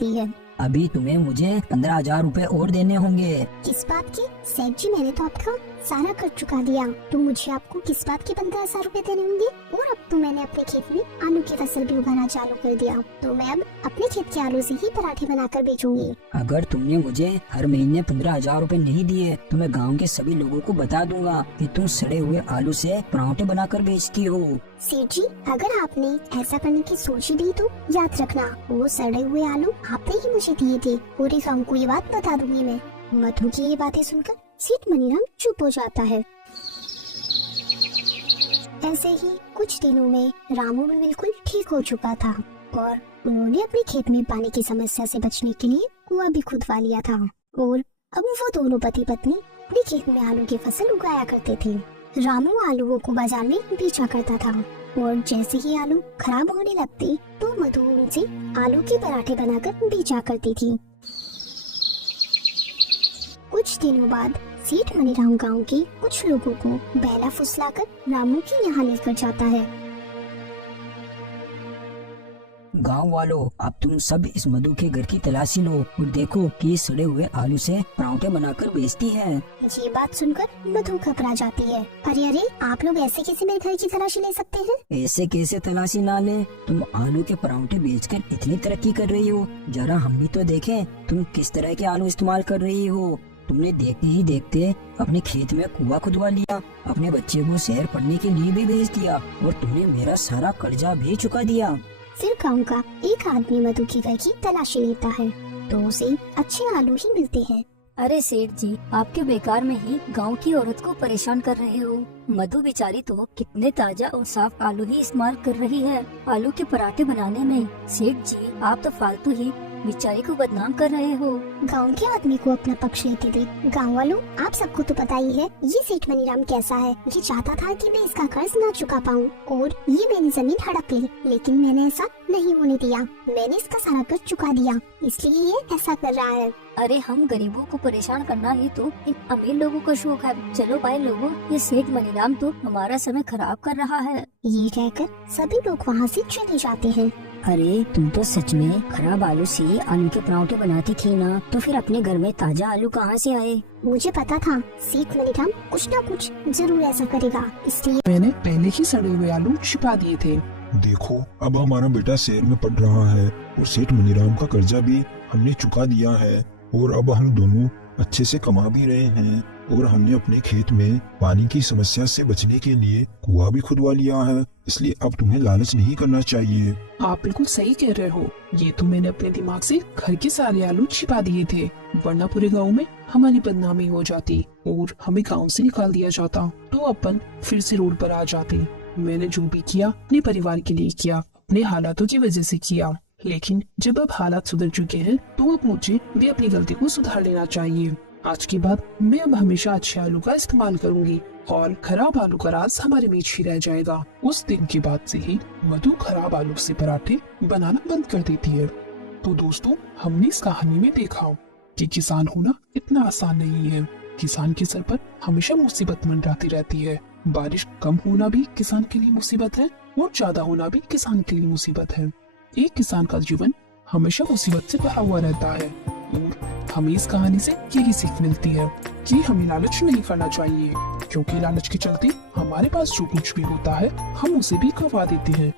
है। अभी तुम्हें मुझे 15,000 रुपए और देने होंगे। किस बात की? सेठ जी, मैंने तो आपका सारा कर चुका दिया, तो मुझे आपको किस बात के 15,000 रुपए देने होंगे? और अब तो मैंने अपने खेत में आलू की फसल भी उगाना चालू कर दिया, तो मैं अब अपने खेत के आलू से ही पराठे बनाकर बेचूंगी। अगर तुमने मुझे हर महीने 15,000 रुपए नहीं दिए तो मैं गांव के सभी लोगों को बता दूंगा कि तुम सड़े हुए आलू से पराठे बनाकर बेचती हो। सेठ जी, अगर आपने ऐसा करने की सोची ली तो याद रखना, वो सड़े हुए आलू आपने ही मुझे दिए थे। पूरे गांव को ये बात बता दूंगी मैं। मधु की ये बातें सुनकर सेठ मनीराम चुप हो जाता है। ऐसे ही कुछ दिनों में रामू भी बिल्कुल ठीक हो चुका था और उन्होंने अपने खेत में पानी की समस्या से बचने के लिए कुआं भी खुदवा लिया था। और अब वो दोनों पति पत्नी अपने खेत में आलू की फसल उगाया करते थे। रामू आलूओं को बाजार में बेचा करता था और जैसे ही आलू खराब होने लगते तो मधु उनसे आलू के पराठे बनाकर बेचा करती थी। कुछ दिनों बाद सेठ मनीराम गांव के कुछ लोगों को बहला फुसलाकर रामू के यहाँ लेकर जाता है। गांव वालों, अब तुम सब इस मधु के घर की तलाशी लो और देखो कि ये सड़े हुए आलू से पराठे बनाकर बेचती है। ये बात सुनकर मधु घबरा जाती है। अरे अरे, आप लोग ऐसे कैसे मेरे घर की तलाशी ले सकते हैं? ऐसे कैसे तलाशी ना ले? तुम आलू के पराठे बेचकर इतनी तरक्की कर रही हो, जरा हम भी तो देखें तुम किस तरह के आलू इस्तेमाल कर रही हो। तुमने देखते ही देखते अपने खेत में कुआं खुदवा लिया, अपने बच्चे को शहर पढ़ने के लिए भी भेज दिया और तुमने मेरा सारा कर्जा भी चुका दिया। फिर गांव का एक आदमी मधु की घर की तलाशी लेता है तो उसे अच्छे आलू ही मिलते हैं। अरे सेठ जी, आपके बेकार में ही गांव की औरत को परेशान कर रहे हो। मधु बेचारी तो कितने ताजा और साफ आलू ही इस्तेमाल कर रही है आलू के पराठे बनाने में। सेठ जी, आप तो फालतू ही बेचारी को बदनाम कर रहे हो। गांव के आदमी को अपना पक्ष लेते देख गांव वालों, आप सबको तो पता ही है ये सेठ मनीराम कैसा है। ये चाहता था कि मैं इसका कर्ज ना चुका पाऊँ और ये मेरी जमीन हड़प ले, लेकिन मैंने ऐसा नहीं होने दिया। मैंने इसका सारा कर्ज चुका दिया, इसलिए ये ऐसा कर रहा है। अरे हम गरीबों को परेशान करना ही तो इन अमीर लोगों का शौक है। चलो भाई लोगों, ये सेठ मनीराम तो हमारा समय खराब कर रहा है। ये कहकर सभी लोग वहाँ से चले जाते हैं। अरे तुम तो सच में खराब आलू से आलू के पराठे बनाती थी ना, तो फिर अपने घर में ताजा आलू कहाँ से आए? मुझे पता था सेठ मनीराम कुछ न कुछ जरूर ऐसा करेगा, इसलिए मैंने पहले ही सड़े हुए आलू छिपा दिए थे। देखो, अब हमारा बेटा शहर में पढ़ रहा है और सेठ मनीराम का कर्जा भी हमने चुका दिया है और अब हम दोनों अच्छे से कमा भी रहे हैं और हमने अपने खेत में पानी की समस्या से बचने के लिए कुआं भी खुदवा लिया है। इसलिए अब तुम्हें लालच नहीं करना चाहिए। आप बिल्कुल सही कह रहे हो। ये तो मैंने अपने दिमाग से घर के सारे आलू छिपा दिए थे, वरना पूरे गांव में हमारी बदनामी हो जाती और हमें गांव से निकाल दिया जाता, तो अपन फिर से रोड पर आ जाते। मैंने जो भी किया अपने परिवार के लिए किया, अपने हालातों की वजह से किया, लेकिन जब अब हालात सुधर चुके हैं तो अब मुझे भी अपनी गलती को सुधार लेना चाहिए। आज के बाद मैं अब हमेशा अच्छे आलू का इस्तेमाल करूंगी और खराब आलू का राज हमारे बीच ही रह जाएगा। उस दिन के बाद से ही मधु खराब आलू से पराठे बनाना बंद कर देती है। तो दोस्तों, हमने इस कहानी में देखा कि किसान होना इतना आसान नहीं है। किसान के सर पर हमेशा मुसीबत मंडराती रहती है। बारिश कम होना भी किसान के लिए मुसीबत है और ज्यादा होना भी किसान के लिए मुसीबत है। एक किसान का जीवन हमेशा मुसीबत से भरा हुआ रहता है और हमें इस कहानी से यही सीख मिलती है कि हमें लालच नहीं करना चाहिए, क्योंकि लालच के चलते हमारे पास जो कुछ भी होता है हम उसे भी गवा देते हैं।